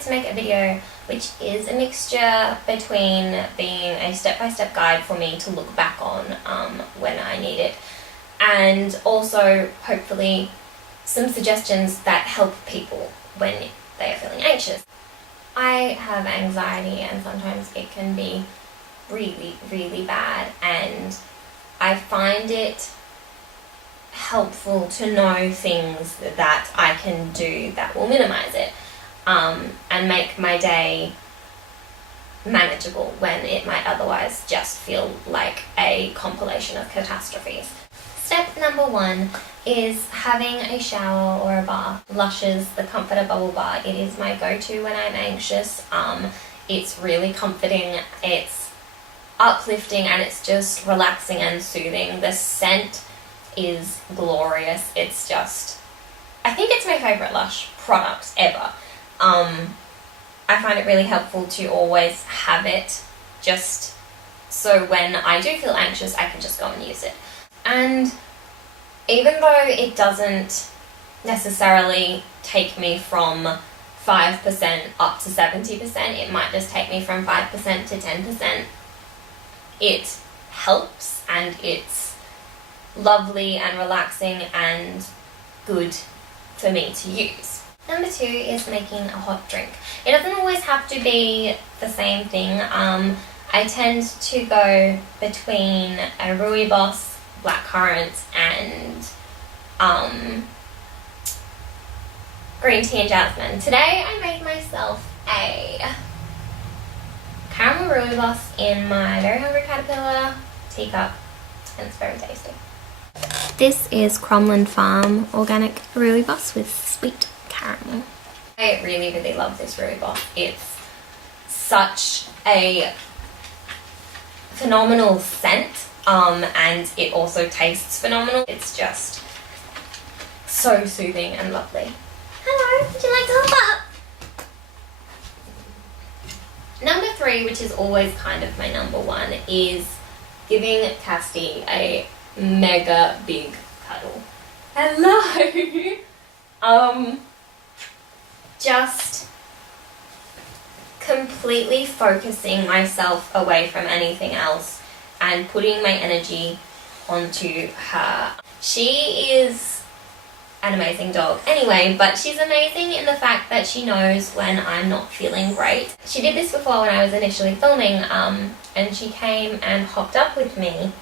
decided to make a video which is a mixture between being a step-by-step guide for me to look back on when I need it, and also hopefully some suggestions that help people when they are feeling anxious. I have anxiety and sometimes it can be really, really bad, and I find it helpful to know things that I can do that will minimize it and make my day manageable when it might otherwise just feel like a compilation of catastrophes. Step number 1 is having a shower or a bath. Lush's The Comforter Bubble Bar. It is my go-to when I'm anxious. It's really comforting, it's uplifting, and it's just relaxing and soothing. The scent is glorious. It's just, I think it's my favourite Lush product ever. I find it really helpful to always have it, just so when I do feel anxious I can just go and use it. And even though it doesn't necessarily take me from 5% up to 70%, it might just take me from 5% to 10%, it helps, and it's lovely and relaxing and good for me to use. Number 2 is making a hot drink. It doesn't always have to be the same thing. I tend to go between a rooibos, blackcurrant, and green tea and jasmine. Today I made myself a caramel rooibos in my Very Hungry Caterpillar teacup, and it's very tasty. This is Cromland Farm organic rooibos with sweet caramel. I really, really love this rooibos. It's such a phenomenal scent, and it also tastes phenomenal. It's just so soothing and lovely. Hello, would you like to hop up? Number 3, which is always kind of my number 1, is giving Casti a mega big cuddle. Hello! Just completely focusing myself away from anything else and putting my energy onto her. She is an amazing dog anyway, but she's amazing in the fact that she knows when I'm not feeling great. She did this before when I was initially filming, and she came and hopped up with me,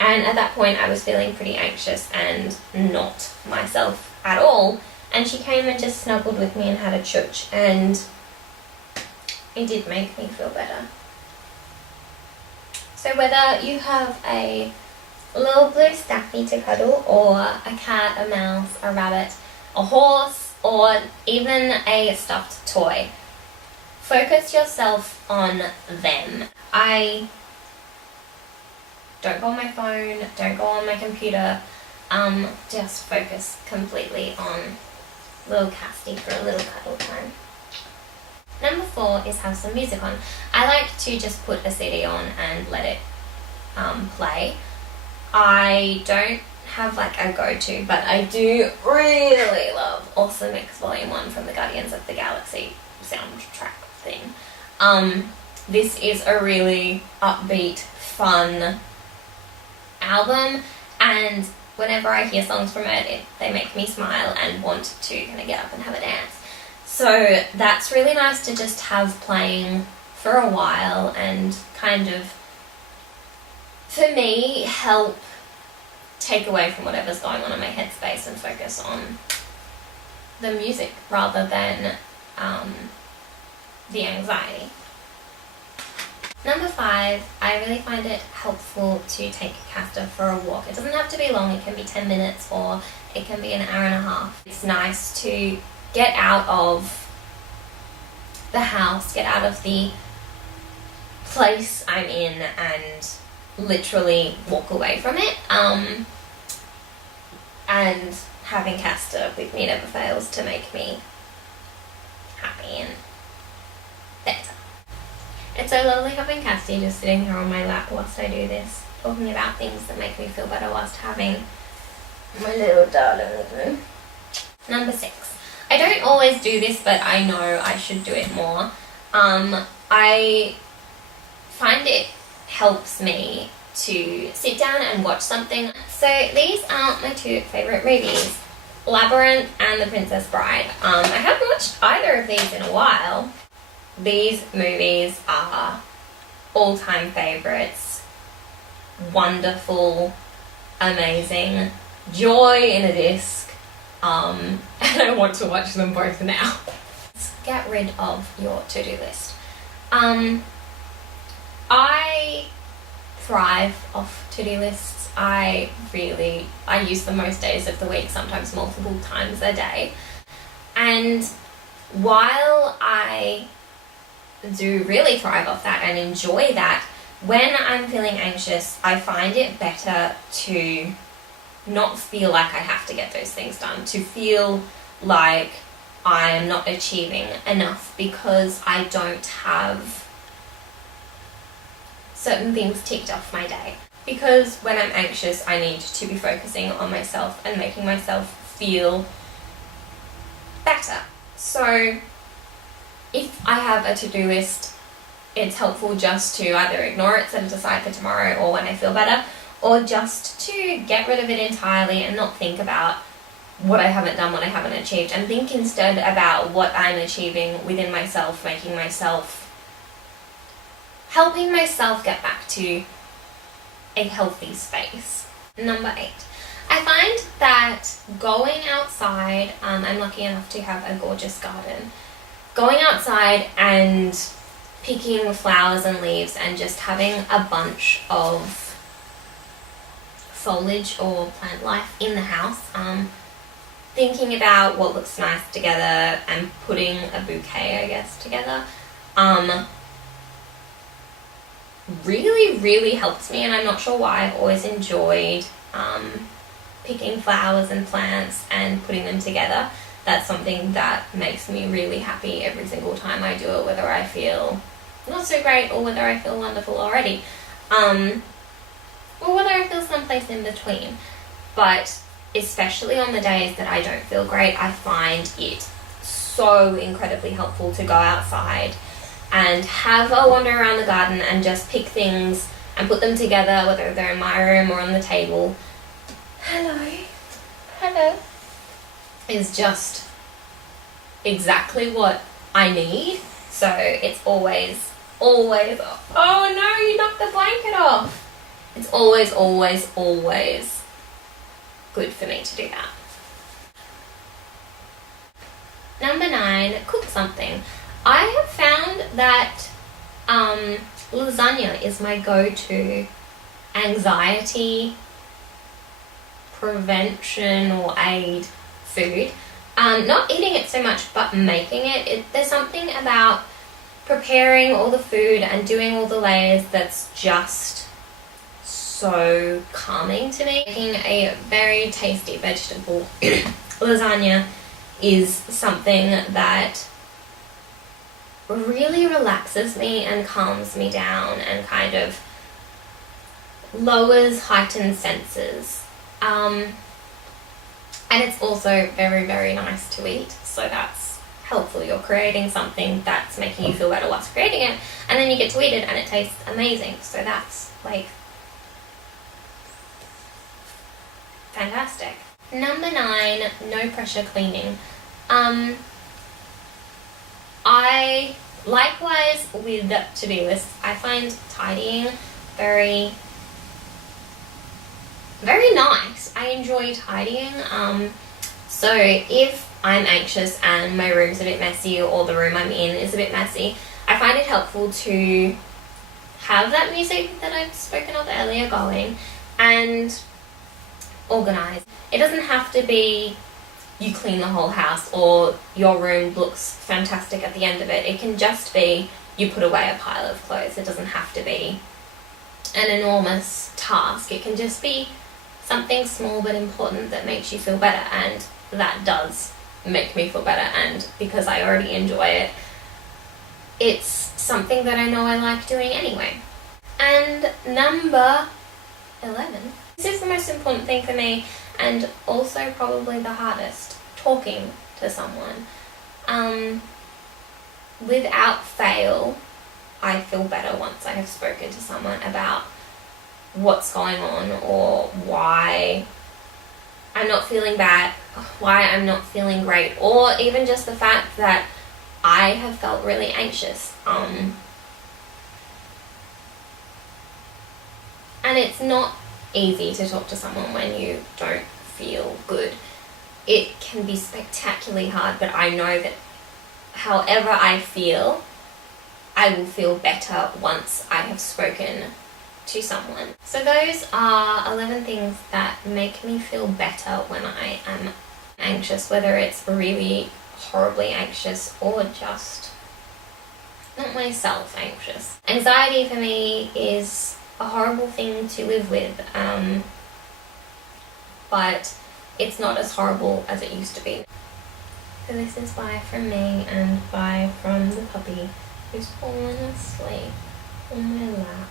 and at that point I was feeling pretty anxious and not myself at all, and she came and just snuggled with me and had a chooch, and it did make me feel better. So whether you have a little blue Staffy to cuddle, or a cat, a mouse, a rabbit, a horse, or even a stuffed toy, focus yourself on them. I don't go on my phone, don't go on my computer, just focus completely on little Casti for a little cuddle time. Number 4 is have some music on. I like to just put a CD on and let it play. I don't have like a go-to, but I do really love Awesome Mix Volume 1 from the Guardians of the Galaxy soundtrack thing. This is a really upbeat, fun album, and whenever I hear songs from it, they make me smile and want to kind of get up and have a dance. So that's really nice to just have playing for a while and kind of, for me, help take away from whatever's going on in my headspace and focus on the music rather than the anxiety. Number 5, I really find it helpful to take Casta for a walk. It doesn't have to be long, it can be 10 minutes or it can be an hour and a half. It's nice to get out of the house, get out of the place I'm in and literally walk away from it. And having Casta with me never fails to make me happy and better. It's so lovely having Casti just sitting here on my lap whilst I do this, talking about things that make me feel better whilst having my little darling with me. Number 6. I don't always do this, but I know I should do it more. I find it helps me to sit down and watch something. So these are my two favourite movies, Labyrinth and The Princess Bride. I haven't watched either of these in a while. These movies are all-time favourites. Wonderful, amazing, joy in a disc. And I want to watch them both now. Let's get rid of your to-do list. I thrive off to-do lists. I use them most days of the week, sometimes multiple times a day. And while I do really thrive off that and enjoy that, when I'm feeling anxious, I find it better to not feel like I have to get those things done, to feel like I am not achieving enough because I don't have certain things ticked off my day. Because when I'm anxious, I need to be focusing on myself and making myself feel better. So if I have a to-do list, it's helpful just to either ignore it, set it aside for tomorrow or when I feel better, or just to get rid of it entirely and not think about what I haven't done, what I haven't achieved, and think instead about what I'm achieving within myself, helping myself get back to a healthy space. Number 8. I find that going outside, I'm lucky enough to have a gorgeous garden, going outside and picking flowers and leaves and just having a bunch of foliage or plant life in the house, thinking about what looks nice together and putting a bouquet, I guess, together, really helps me. And I'm not sure why. I've always enjoyed picking flowers and plants and putting them together. That's something that makes me really happy every single time I do it, whether I feel not so great or whether I feel wonderful already, or whether I feel someplace in between. But especially on the days that I don't feel great, I find it so incredibly helpful to go outside and have a wander around the garden and just pick things and put them together, whether they're in my room or on the table. Hello. Is just exactly what I need. So it's always, oh no, you knocked the blanket off. It's always good for me to do that. Number 9, cook something. I have found that lasagna is my go-to anxiety prevention or aid food. Not eating it so much, but making it. There's something about preparing all the food and doing all the layers that's just so calming to me. Making a very tasty vegetable lasagna is something that really relaxes me and calms me down and kind of lowers heightened senses. And it's also very nice to eat, so that's helpful. You're creating something that's making you feel better whilst creating it, and then you get to eat it and it tastes amazing, so that's like fantastic. Number 9, no pressure cleaning. I likewise with to-do lists, I find tidying very nice. I enjoy tidying. So if I'm anxious and my room's a bit messy or the room I'm in is a bit messy, I find it helpful to have that music that I've spoken of earlier going and organize. It doesn't have to be you clean the whole house or your room looks fantastic at the end of it. It can just be you put away a pile of clothes. It doesn't have to be an enormous task. It can just be something small but important that makes you feel better, and that does make me feel better, and because I already enjoy it, it's something that I know I like doing anyway. And number 11, this is the most important thing for me and also probably the hardest, talking to someone. Without fail, I feel better once I have spoken to someone about what's going on or why I'm not feeling bad, why I'm not feeling great, or even just the fact that I have felt really anxious. And it's not easy to talk to someone when you don't feel good. It can be spectacularly hard, but I know that however I feel, I will feel better once I have spoken to someone. So those are 11 things that make me feel better when I am anxious, whether it's really horribly anxious or just not myself anxious. Anxiety for me is a horrible thing to live with, but it's not as horrible as it used to be. So this is bye from me and bye from the puppy who's fallen asleep on my lap.